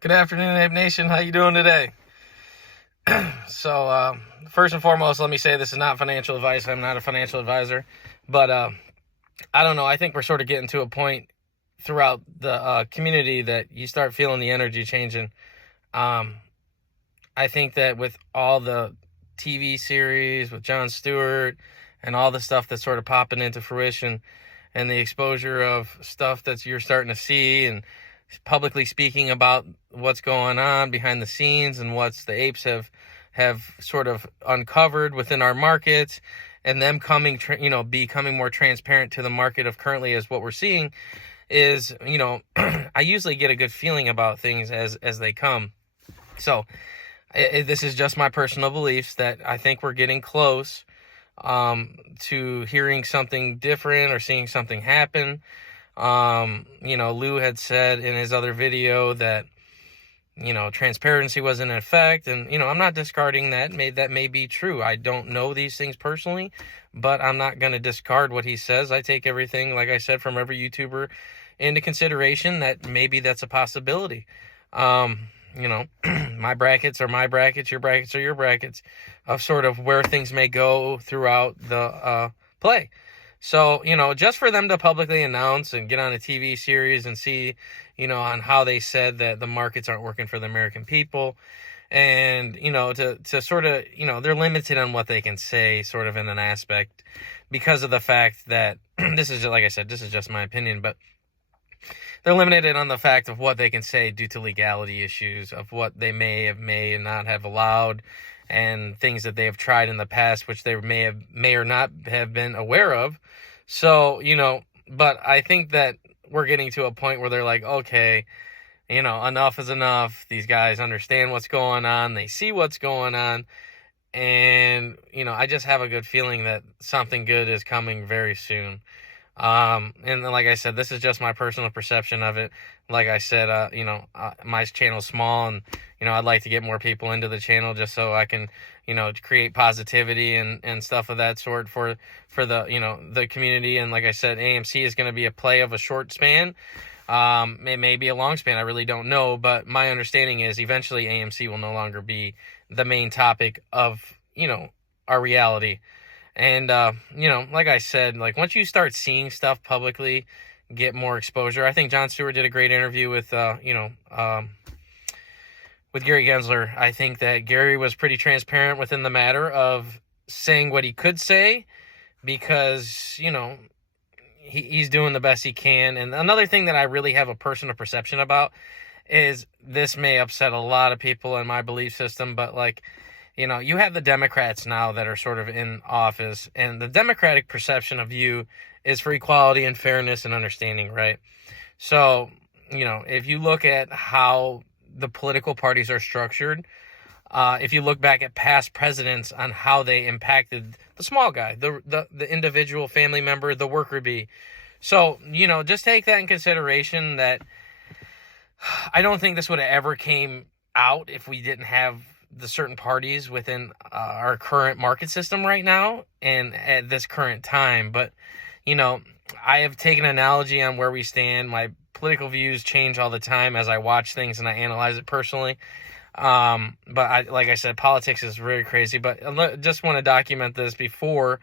Good afternoon, Ape Nation. How you doing today? First and foremost, let me say this is not financial advice. I'm not a financial advisor, but I don't know. I think we're sort of getting to a point throughout the community that you start feeling the energy changing. I think that with all the TV series with Jon Stewart and all the stuff that's sort of popping into fruition, and the exposure of stuff that you're starting to see and publicly speaking about what's going on behind the scenes and what's the apes have sort of uncovered within our markets, and them becoming more transparent to the market of currently as what we're seeing is, I usually get a good feeling about things as they come. So this is just my personal beliefs that I think we're getting close to hearing something different or seeing something happen. Lou had said in his other video that, transparency was in effect, and, I'm not discarding that. That may be true. I don't know these things personally, but I'm not going to discard what he says. I take everything, like I said, from every YouTuber into consideration that maybe that's a possibility. My brackets are my brackets, your brackets are your brackets of sort of where things may go throughout the play. So, just for them to publicly announce and get on a TV series and see, on how they said that the markets aren't working for the American people, and, to sort of, they're limited on what they can say sort of in an aspect because of the fact that this is, like I said, this is just my opinion, but they're limited on the fact of what they can say due to legality issues of what they may and not have allowed, and things that they have tried in the past, which they may or not have been aware of. So, but I think that we're getting to a point where they're like, okay, enough is enough. These guys understand what's going on. They see what's going on. And, I just have a good feeling that something good is coming very soon. And like I said, this is just my personal perception of it. Like I said, my channel's small, and, I'd like to get more people into the channel just so I can, create positivity and stuff of that sort for the, the community. And like I said, AMC is going to be a play of a short span. It may be a long span. I really don't know, but my understanding is eventually AMC will no longer be the main topic of, our reality. And, like I said, like once you start seeing stuff publicly get more exposure, I think Jon Stewart did a great interview with Gary Gensler. I think that Gary was pretty transparent within the matter of saying what he could say because, he's doing the best he can. And another thing that I really have a personal perception about is this may upset a lot of people in my belief system, but like, you have the Democrats now that are sort of in office, and the Democratic perception of you is for equality and fairness and understanding, right? So, if you look at how the political parties are structured, if you look back at past presidents on how they impacted the small guy, the individual family member, the worker bee. So, just take that in consideration that I don't think this would have ever came out if we didn't have the certain parties within our current market system right now and at this current time. But, I have taken an analogy on where we stand. My political views change all the time as I watch things and I analyze it personally. But like I said, politics is very crazy, but I just want to document this before,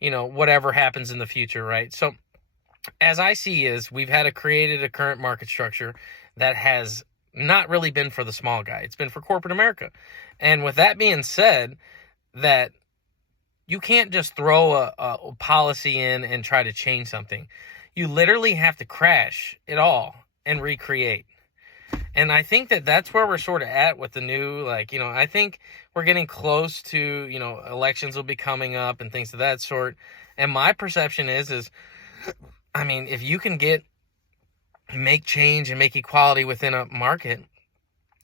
whatever happens in the future, right? So as I see is we've created a current market structure that has not really been for the small guy. It's been for corporate America. And with that being said, that you can't just throw a policy in and try to change something. You literally have to crash it all and recreate. And I think that that's where we're sort of at with the new, I think we're getting close to, elections will be coming up and things of that sort. And my perception is, if you can make change and make equality within a market,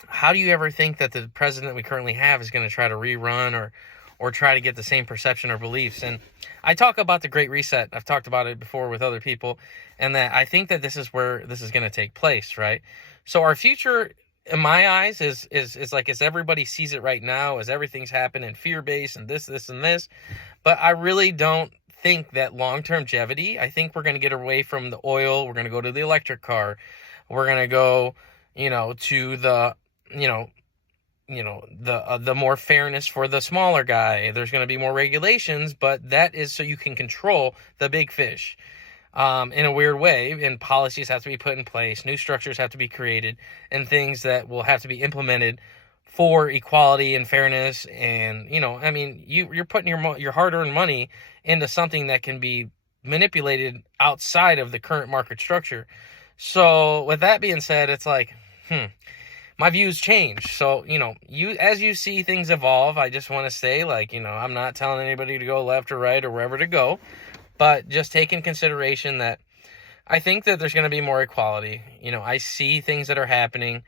how do you ever think that the president we currently have is going to try to rerun or try to get the same perception or beliefs? And I talk about the Great Reset. I've talked about it before with other people, and that I think that this is where this is going to take place, right? So our future, in my eyes, is like as everybody sees it right now, as everything's happening fear-based and this, and this. But I really don't think that long-term longevity. I think we're going to get away from the oil. We're going to go to the electric car. We're going to go, to the, the more fairness for the smaller guy. There's going to be more regulations, but that is so you can control the big fish. In a weird way, and policies have to be put in place, new structures have to be created, and things that will have to be implemented for equality and fairness. And you're putting your hard-earned money into something that can be manipulated outside of the current market structure. So with that being said, it's like, my views change. So, as you see things evolve, I just want to say, I'm not telling anybody to go left or right or wherever to go, but just take in consideration that I think that there's going to be more equality. I see things that are happening.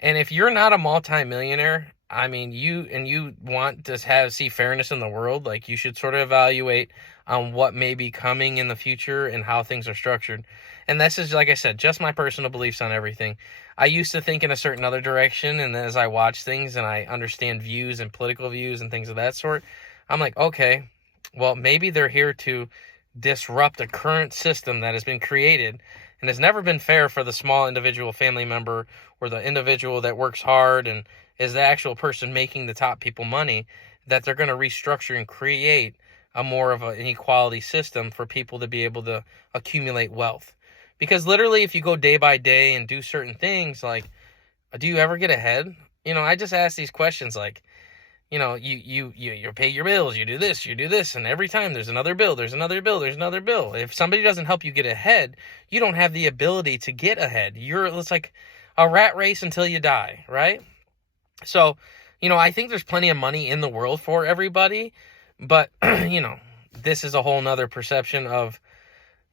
And if you're not a multimillionaire, you want to see fairness in the world, you should sort of evaluate on what may be coming in the future and how things are structured. And this is, like I said, just my personal beliefs on everything. I used to think in a certain other direction, and as I watch things and I understand views and political views and things of that sort, I'm like, okay, well, maybe they're here to disrupt a current system that has been created and has never been fair for the small individual family member or the individual that works hard and is the actual person making the top people money, that they're going to restructure and create a more of an equality system for people to be able to accumulate wealth. Because literally, if you go day by day and do certain things, do you ever get ahead? I just ask these questions, you pay your bills, you do this, and every time there's another bill. If somebody doesn't help you get ahead, you don't have the ability to get ahead. It's like a rat race until you die, right? So, I think there's plenty of money in the world for everybody, but, this is a whole nother perception of,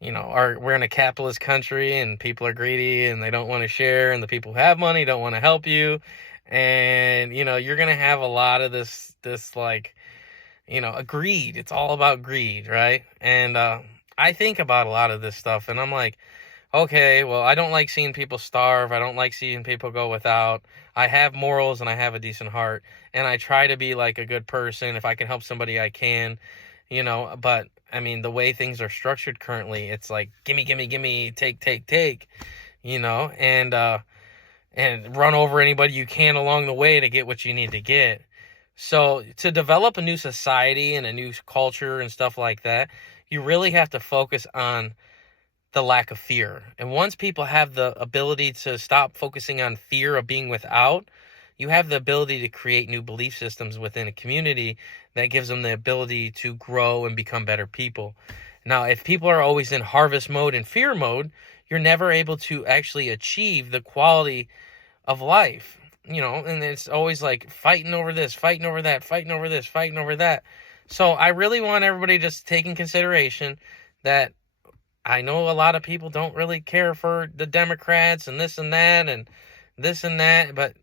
we're in a capitalist country and people are greedy and they don't want to share, and the people who have money don't want to help you. And, you're going to have a lot of this greed. It's all about greed, right? And I think about a lot of this stuff, and I'm like, okay, well, I don't like seeing people starve. I don't like seeing people go without. I have morals and I have a decent heart, and I try to be like a good person. If I can help somebody, I can, but the way things are structured currently, it's like, gimme, take, and run over anybody you can along the way to get what you need to get. So to develop a new society and a new culture and stuff like that, you really have to focus on the lack of fear. And once people have the ability to stop focusing on fear of being without, you have the ability to create new belief systems within a community that gives them the ability to grow and become better people. Now, if people are always in harvest mode and fear mode, you're never able to actually achieve the quality of life, and it's always like fighting over this, fighting over that, fighting over this, fighting over that. So I really want everybody to just take in consideration that I know a lot of people don't really care for the Democrats and this and that, but,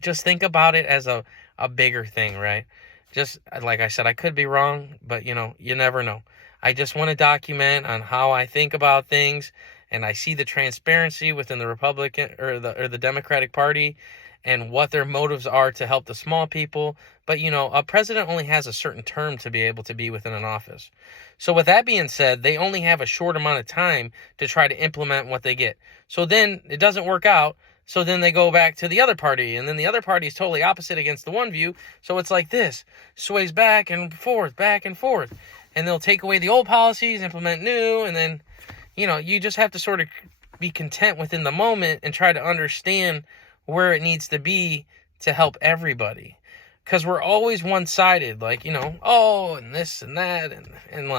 just think about it as a bigger thing, right? Just like I said, I could be wrong, but, you never know. I just want to document on how I think about things, and I see the transparency within the Republican or the Democratic Party and what their motives are to help the small people. But, a president only has a certain term to be able to be within an office. So with that being said, they only have a short amount of time to try to implement what they get. So then it doesn't work out. So then they go back to the other party, and then the other party is totally opposite against the one view. So it's like this, sways back and forth. And they'll take away the old policies, implement new, and then, you just have to sort of be content within the moment and try to understand where it needs to be to help everybody. Because we're always one-sided, and this and that, and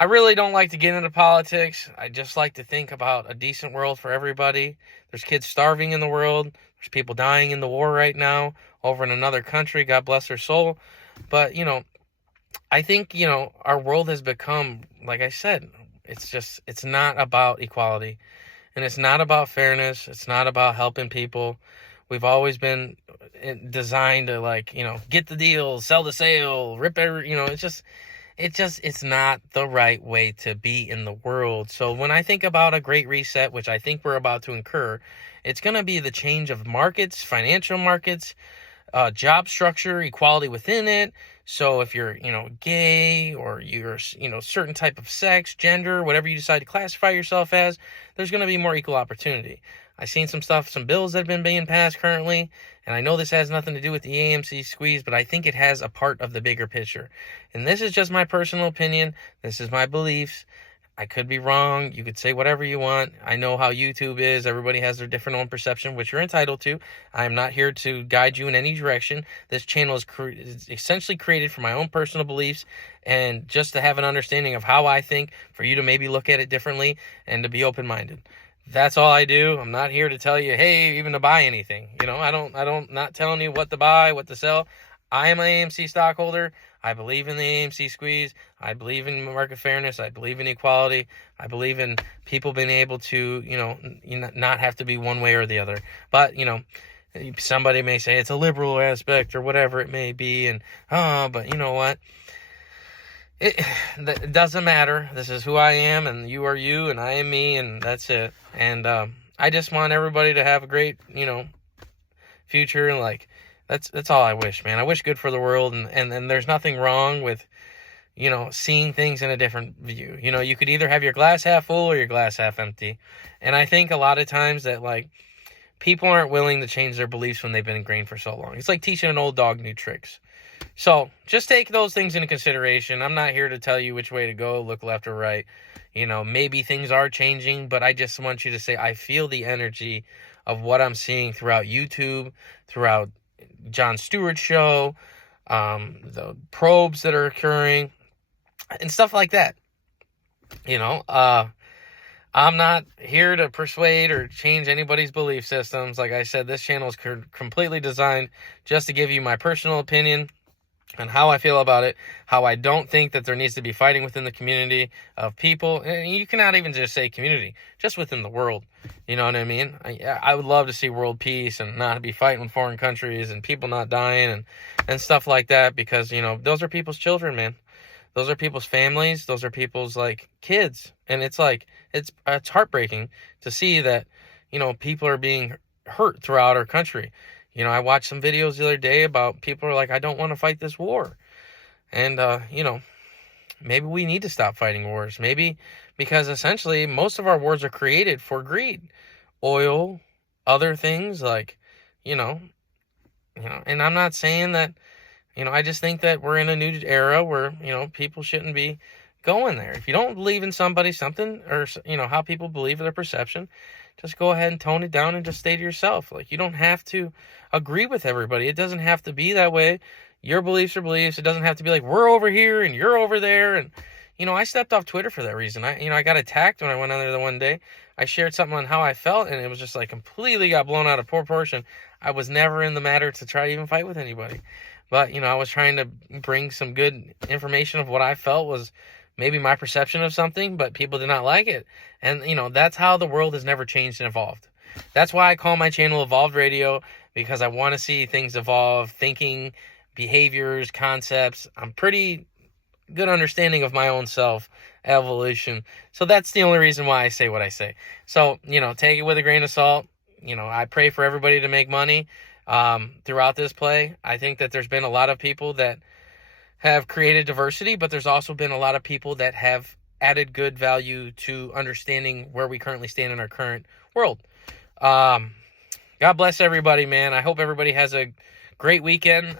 I really don't like to get into politics. I just like to think about a decent world for everybody. There's kids starving in the world. There's people dying in the war right now over in another country. God bless their soul. But, I think, our world has become, like I said, it's not about equality. And it's not about fairness. It's not about helping people. We've always been designed to get the deal, sell the sale, rip every, it's not the right way to be in the world. So when I think about a great reset, which I think we're about to incur, it's going to be the change of markets, financial markets, job structure, equality within it. So if you're, gay, or you're, certain type of sex, gender, whatever you decide to classify yourself as, there's going to be more equal opportunity. I've seen some bills that have been being passed currently, and I know this has nothing to do with the AMC squeeze, but I think it has a part of the bigger picture. And this is just my personal opinion. This is my beliefs. I could be wrong. You could say whatever you want. I know how YouTube is. Everybody has their different own perception, which you're entitled to. I'm not here to guide you in any direction. This channel is essentially created for my own personal beliefs, and just to have an understanding of how I think, for you to maybe look at it differently and to be open-minded. That's all I do. I'm not here to tell you, hey, even to buy anything. Not telling you what to buy, what to sell. I am an AMC stockholder. I believe in the AMC squeeze. I believe in market fairness. I believe in equality. I believe in people being able to, not have to be one way or the other. But, somebody may say it's a liberal aspect or whatever it may be. But you know what? It doesn't matter. This is who I am, and you are you, and I am me, and that's it. And I just want everybody to have a great, future, and that's all I wish, man. I wish good for the world, and there's nothing wrong with, seeing things in a different view. You could either have your glass half full or your glass half empty. And I think a lot of times that, people aren't willing to change their beliefs when they've been ingrained for so long. It's like teaching an old dog new tricks. So just take those things into consideration. I'm not here to tell you which way to go, look left or right. Maybe things are changing, but I just want you to say, I feel the energy of what I'm seeing throughout YouTube, throughout Jon Stewart's show, the probes that are occurring, and stuff like that. I'm not here to persuade or change anybody's belief systems. Like I said, this channel is completely designed just to give you my personal opinion and how I feel about it, how I don't think that there needs to be fighting within the community of people. And you cannot even just say community, just within the world. You know what I mean? I would love to see world peace and not be fighting with foreign countries and people not dying and stuff like that, because, those are people's children, man. Those are people's families. Those are people's, kids. And it's heartbreaking to see that, people are being hurt throughout our country. I watched some videos the other day about people are like, I don't want to fight this war. And, maybe we need to stop fighting wars. Maybe because essentially most of our wars are created for greed. Oil, other things and I'm not saying that, I just think that we're in a new era where, people shouldn't be going there. If you don't believe in something, or, how people believe their perception, just go ahead and tone it down and just stay to yourself. You don't have to agree with everybody. It doesn't have to be that way. Your beliefs are beliefs. It doesn't have to be we're over here and you're over there. And, I stepped off Twitter for that reason. I got attacked when I went on there the one day. I shared something on how I felt, and it was just completely got blown out of proportion. I was never in the matter to try to even fight with anybody. But, I was trying to bring some good information of what I felt was maybe my perception of something, but people did not like it. And, that's how the world has never changed and evolved. That's why I call my channel Evolved Radio, because I want to see things evolve, thinking, behaviors, concepts. I'm pretty good understanding of my own self, evolution. So that's the only reason why I say what I say. So, take it with a grain of salt. I pray for everybody to make money throughout this play. I think that there's been a lot of people that have created diversity, but there's also been a lot of people that have added good value to understanding where we currently stand in our current world. God bless everybody, man. I hope everybody has a great weekend.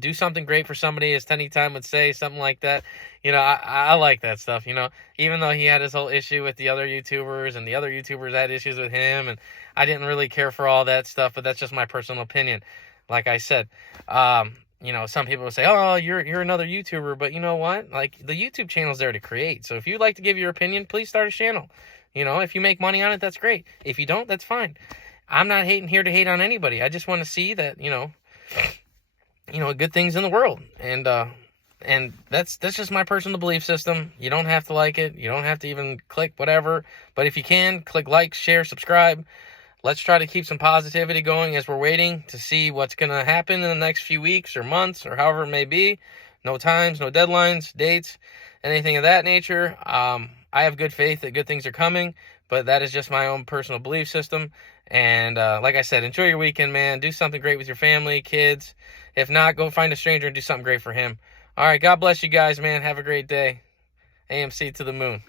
Do something great for somebody, as Tenny Time would say, something like that. I like that stuff, even though he had his whole issue with the other YouTubers and the other YouTubers had issues with him, and I didn't really care for all that stuff, but that's just my personal opinion. Like I said, some people will say, oh, you're another YouTuber, but you know what? The YouTube channel's there to create. So if you'd like to give your opinion, please start a channel. If you make money on it, that's great. If you don't, that's fine. I'm not here to hate on anybody. I just want to see that, good things in the world. And that's just my personal belief system. You don't have to like it. You don't have to even click whatever. But if you can, click like, share, subscribe. Let's try to keep some positivity going as we're waiting to see what's going to happen in the next few weeks or months or however it may be. No times, no deadlines, dates, anything of that nature. I have good faith that good things are coming, but that is just my own personal belief system. And like I said, enjoy your weekend, man. Do something great with your family, kids. If not, go find a stranger and do something great for him. All right, God bless you guys, man. Have a great day. AMC to the moon.